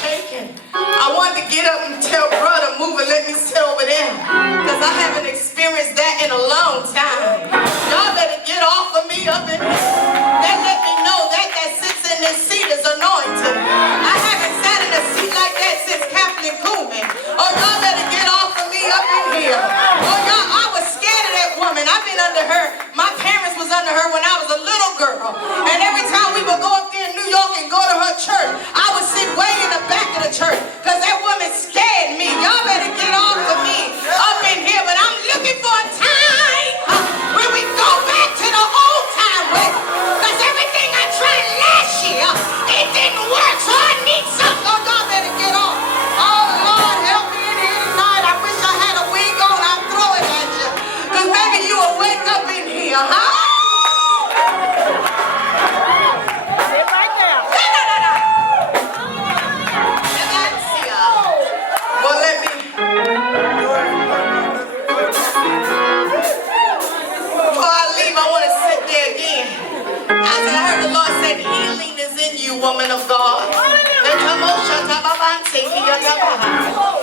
shaking. I wanted to get up and tell brother, move and let me sit over there. Because I haven't experienced that in a long time. Y'all better get off of me up in here. That let me know that sits in this seat is anointed. I haven't sat in a seat like that since Kathleen Kuhlman. Oh, y'all better get off of me up in here. Oh, y'all, I was scared of that woman. I've been under her. My parents was under her when I was a little girl. And every time we would go up there in New York and go to her church, I would sit way in the back of the church because that woman scared me. Y'all better get off of me up in here. But I'm looking for a time when we go back to the old time way. Because everything I tried last year, it didn't work. So I need something. Oh, y'all better get off. Oh, Lord, help me in here tonight. I wish I had a wig on. I'd throw it at you. Because maybe you will wake up in here, huh? Woman of God.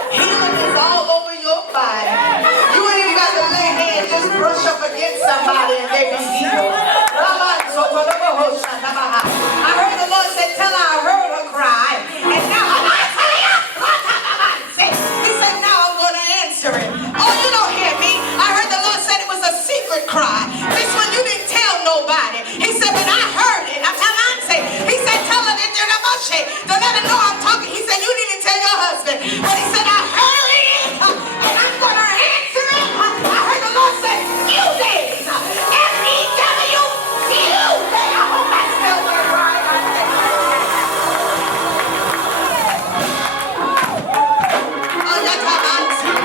Healing is all over your body. You ain't even got to lay hands, just brush up against somebody and they be healed. I heard the Lord say, tell her I heard her cry. And now He said, now I'm going to answer it. Oh, you don't hear me. I heard the Lord said it was a secret cry. This one you didn't tell nobody. He said, but I heard it. He said, tell her that you're not much. To let her know I'm talking. He said, you didn't tell your husband. But he said, I heard it. And I'm going to answer it. I heard the Lord say, few days. F-E-W, few days. I hope I spelled that right. Oh, that's how I see.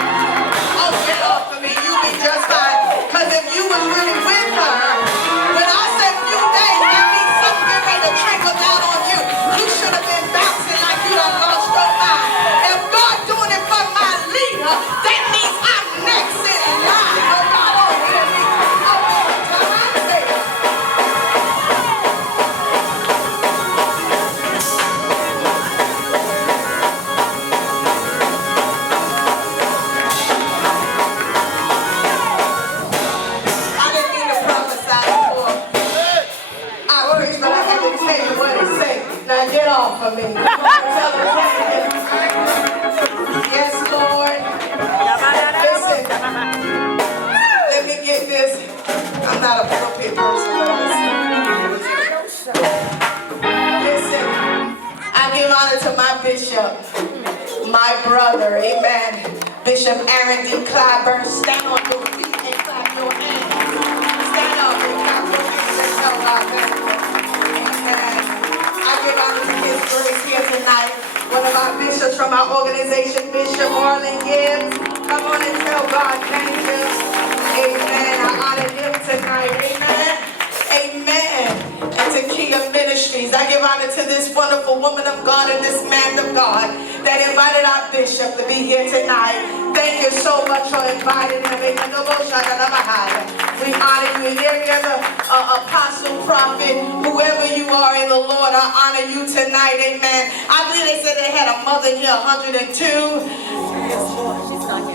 Oh, get off of me. You be just fine. Because if you was really with her, when I said few days, that means something getting ready to trickle down on you. You should have been bouncing like you done lost your mind. If God doing it for my leader, that means I'm next in line. Oh, God, don't hear me. Oh, come on, say it. I didn't mean to prophesy before. I preached, but I had to tell you what it said. Now get off of me. Come on, tell her. Yes, Lord. Listen. Let me get this. I'm not a pulpit person, but listen. I give honor to my bishop, my brother, amen. Bishop Aaron D. Clyburn. Stand on your feet and clap your hands. Stand up and clap your hands and tell God thank you. Amen. I give honor to His grace here tonight. One of our bishops from our organization, Bishop Marlon Gibbs. Come on and tell God thank you. Amen. I honor him tonight. Amen. Amen. And to Kia Ministries, I give honor to this wonderful woman of God and this man of God that invited our bishop to be here tonight. Thank you so much for inviting him. We honor you. And every other apostle, prophet, whoever you are in the Lord, I honor you tonight. Amen. I believe they said they had a mother here, 102.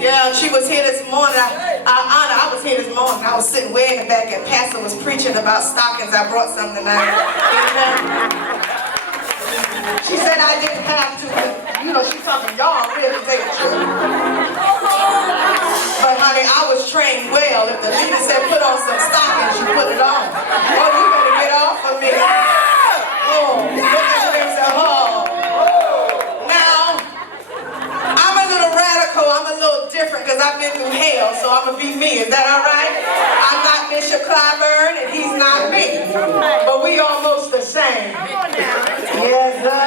Yeah, she was here this morning. I was here this morning. I was sitting way in the back and Pastor was preaching about stockings. I brought some tonight. She said I didn't have to, but you know, she's talking y'all really take the truth. But honey, I was trained well. If the leader said put on some stockings, you put it on. Oh, you better get off of me. Oh, look at you and say, oh. Now, I'm a little radical. I'm a little different because I've been through hell, so I'm going to be me. Is that all right? I'm not Bishop Clyburn, and he's not me. But we almost the same. Yes, sir.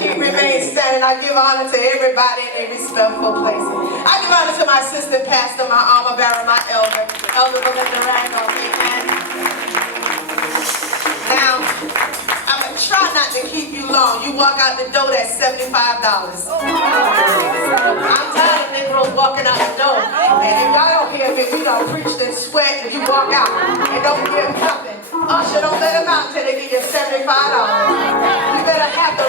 Keep remain standing. I give honor to everybody in their respectful places. I give honor to my assistant pastor, my armor bearer, my elder, Elder Belinda Randolph. Amen. Now, I'm going to try not to keep you long. You walk out the door, that's $75. I'm tired of Negroes walking out the door. And if y'all don't hear me, we don't preach and sweat and you walk out and don't give nothing. Usher, don't let them out until they give you $75. You better have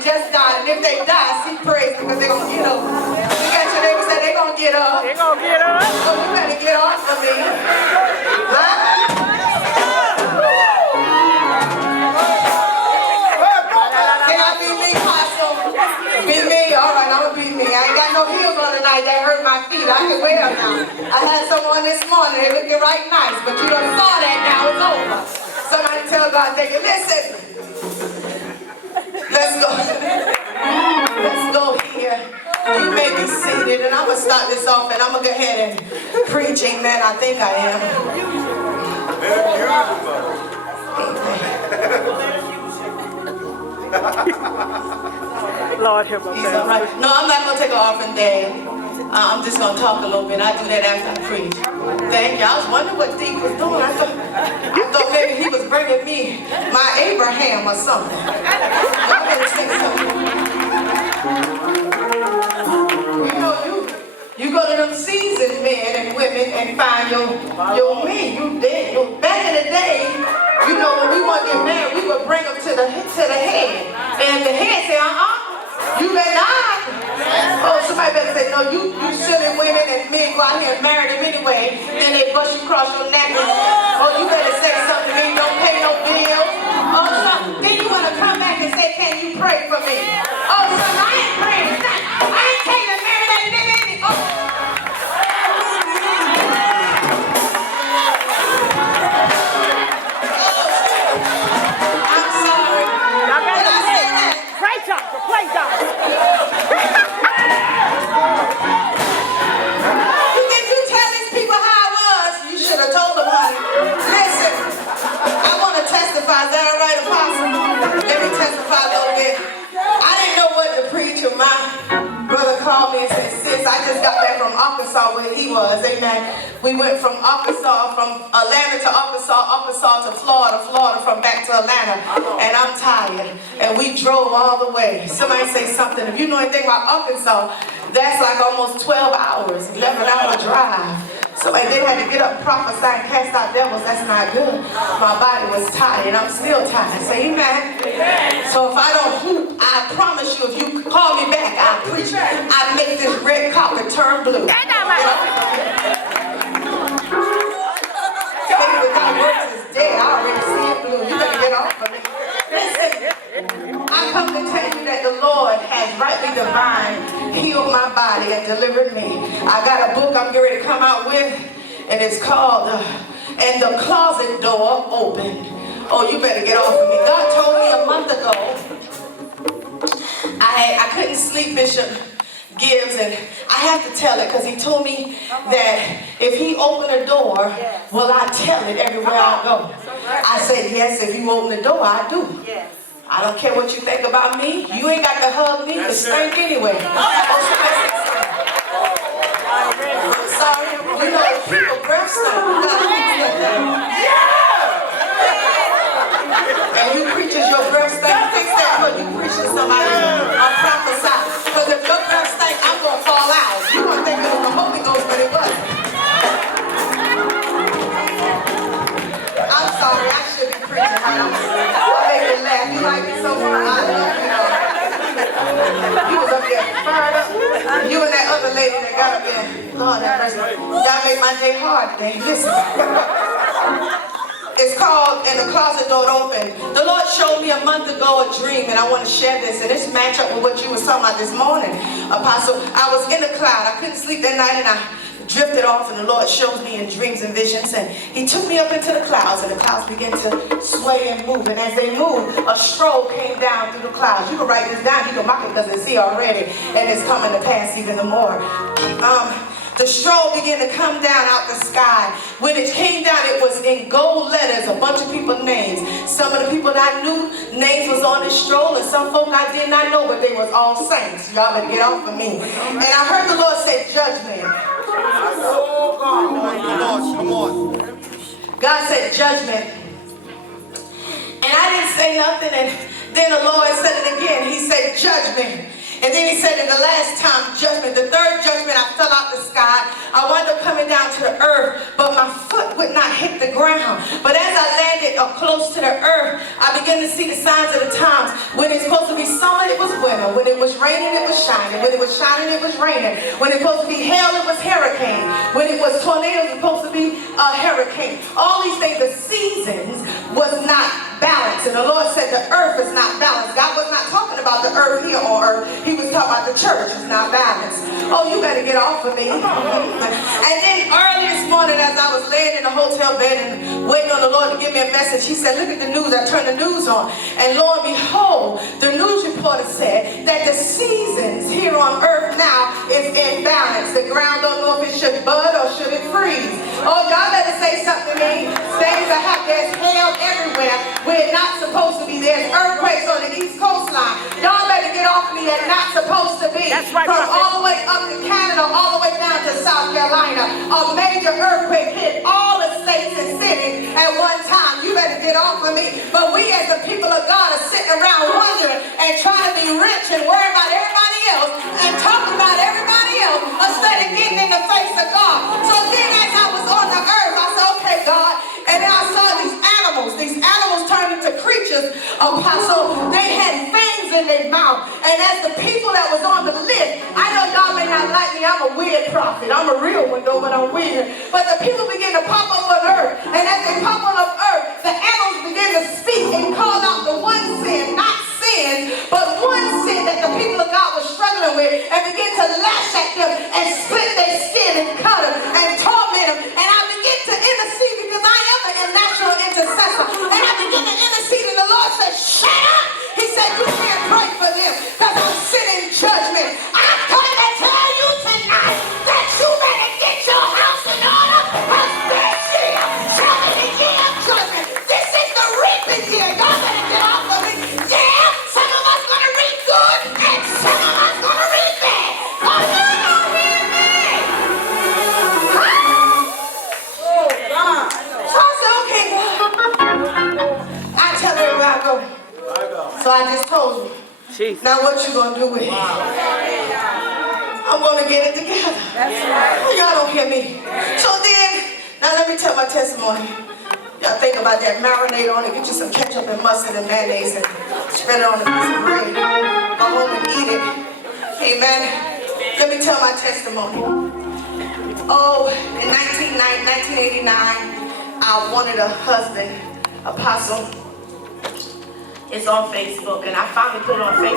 and just died. And if they die, see praise because they're going to get up. You got your neighbor say they're going to get up. They're going to get up. So you better get off of me. Can I be me, Apostle? Be me? All right, I'm going to be me. I ain't got no heels on tonight. That hurt my feet. I can wear them now. I had someone this morning. They looking right nice. But you done saw that now. It's over. Somebody tell God, thank you. Listen. Let's go. Let's go here. You may be seated. And I'm going to start this off. And I'm going to go ahead and preach. Amen. I think I am. Lord help us. He's all right. No, I'm not going to take an offering day. I'm just going to talk a little bit. I do that after I preach. Thank you. I was wondering what Deacon was doing. I thought maybe he was bringing me my Abraham or something. Y'all better sing something. You know, you go to them seasoned men and women and find your man. You dead. Back in the day, you know, when we want to get married, we would bring them to the head. And the head say, you better not. Oh, somebody better say, no, you silly women and men go out here and marry them anyway. Then they bust you across your neck. Oh, you better say something to me. Don't pay no bills. Oh, son, then you want to come back and say, can you pray for me? Oh, son, I ain't praying. I ain't taking to marry that nigga. Oh. I'm sorry. Did I say that? Pray time, play time. You think you tell these people how I was? You should have told them, honey. Listen, I want to testify. Is that all right, Apostle? Let me testify a little bit. I didn't know what to preach when my brother called me and said, sis, I just got back from Arkansas where he was. Amen. We went from Arkansas, from Atlanta to Arkansas to Florida from back to Atlanta. And I'm tired. And we drove all the way. Somebody say something. If you know anything about Arkansas, that's like almost 12 hours, 11-hour drive. So I then had to get up and prophesy and cast out devils. That's not good. My body was tired. I'm still tired. Say amen. So if I don't hoop, I promise you, if you call me back, I'll preach. I make this red carpet turn blue. Faith without works is dead. I already see it blue. You better get off of me. Listen, I come to tell you that the Lord has rightly divine healed my body and delivered me. I got a book I'm getting ready to come out with, and it's called And the Closet Door Opened. Oh, you better get off of me. God told me a month ago I couldn't sleep, Bishop Gibbs, and I have to tell it because he told me that if he opened a door, will I tell it everywhere I go? I said, yes, if you open the door, I do. I don't care what you think about me. You ain't got to hug me to stink anyway. I'm sorry. You know, people breath stink. You got to fix that. And you preachers, your breath stink. Fix that when you preaching somebody. I'm prophesying. Because if your breath stink, I'm going to fall out. You going to think it was the Holy Ghost, but it wasn't. I'm sorry. I should be preaching. I make you laugh. You like me so much. I love you. You was up there fired up. You and that other lady that got up there. Lord have mercy. Y'all make my day hard today. Listen. It's called And the Closet Door Open. The Lord showed me a month ago a dream, and I want to share this. And this match up with what you were talking about this morning, Apostle. I was in a cloud. I couldn't sleep that night, and I drifted off, and the Lord shows me in dreams and visions, and he took me up into the clouds, and the clouds began to sway and move, and as they moved, a stroll came down through the clouds. You can write this down. You can mark it because it's here already, and it's coming to pass even more. The stroll began to come down out the sky. When it came down, it was in gold letters, a bunch of people's names. Some of the people that I knew, names was on this stroll, and some folk I did not know, but they was all saints. Y'all better get off of me. And I heard the Lord say, judgment. Oh, God. Come on. God said, judgment. And I didn't say nothing, and then the Lord said it again. He said, judgment. And then he said in the last time, judgment, the third judgment, I fell out the sky. I wound up coming down to the earth, but my foot would not hit the ground. But as I landed close to the earth, I began to see the signs of the times. When it's supposed to be summer, it was raining, it was shining. When it was shining, it was raining. When it was supposed to be hail, it was hurricane. When it was tornadoes, it was supposed to be a hurricane. All these things, the seasons was not balanced. And the Lord said the earth is not balanced. God was not talking about the earth here on earth. He was talking about the church is not balanced. Oh, you better get off of me. And then early this morning, as I was laying in the hotel bed and waiting on the Lord to give me a message, he said, look at the news. I turned the news on. And lo and behold, the news reporter said that the seasons here on earth now is imbalance. The ground don't know if it should bud or should it freeze. Oh, y'all better say something to me. Things that happen, there's hail everywhere. We're not supposed to be. There's earthquakes on the East Coast line. Y'all better get off me. They're not supposed to be. That's right, from all the way up to Canada, all the way down to South Carolina. A major earthquake hit all the states and cities at one time. You better get off of me. But we as the people of God are sitting around wondering and trying to be rich and worry about everybody else and talking about everybody else instead of getting in the face of God. So then as I was on the earth, I said, okay, God. And then I saw these animals. These animals turned into creatures, Apostle. They had fangs in their mouth. And as the people that was on the list, I know y'all may not like me. I'm a weird prophet. I'm a real one though, but I'm weird. But the people begin to pop up on earth. And as they pop on up earth, the animals begin to speak and call out the one sin, not sins, but one sin that the people of God was struggling with, and begin to lash at them and split their skin and cut them and torment them. And I begin to intercede because I am an national intercessor. And I begin to intercede, and the Lord said, shut up. He said, you can't pray for them because I'm sitting judgment. I'm coming to tell you tonight that you better get your house in order because this year shall be the year of judgment. This is the reaping year. Y'all better get off of me. Yeah, some of us going to reap good and some of us going to reap bad. Oh, you don't reap bad. Oh, God. So I said, okay, God. I tell everybody I go. So I just told you. Jesus. Now what you gonna do with it? I'm gonna get it together. That's right. Oh, y'all don't hear me. So then, now let me tell my testimony. Y'all think about that. Marinate on it. Get you some ketchup and mustard and mayonnaise and spread it on a piece of bread. Go home and eat it. Amen. Let me tell my testimony. Oh, in 1989, I wanted a husband, Apostle. It's on Facebook, and I finally put it on Facebook.